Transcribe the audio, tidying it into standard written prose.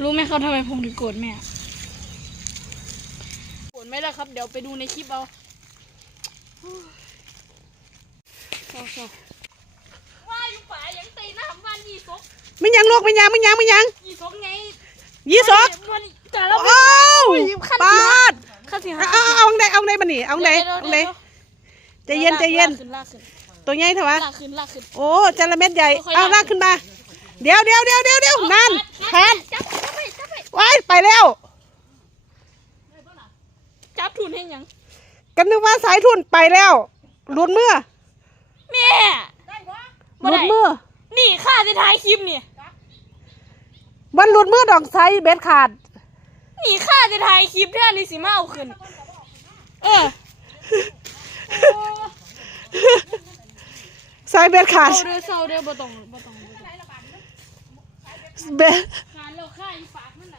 รู้ไหมเขาทำไมผมถึงโกรธแม่โกรธไม่ได้ครับเดี๋ยวไปดูในคลิปเอาว่าอยู่ป่ายังตีน้ำวันยี่สกไม่ยังลูกไม่ยังยี่สกไงยี่สกโอ้ปาดเอาเอาไงบันนี่เอาไงใจเย็นตัวใหญ่เถอะวะโอ้จระเม็ดใหญ่เอาลากขึ้นมาเดี๋ยวนั่นแทนว้ายไปแล้วจับทุนให้ยังกันนึกว่าสายทุนไปแล้วหลุดมือแม่หลุดมือนี่ข้าจะถ่ายคลิปนี่วันหลุดมือดอกไซเบ็ดขาดนี่ข้าจะถ่ายคลิปแท่นี่สิมาเอาขึ้นไซเบ็ดขาดเศร้าเด้อบ่ต้องเบ็ดขาดแล้วข้าอยู่ฝากมันไหน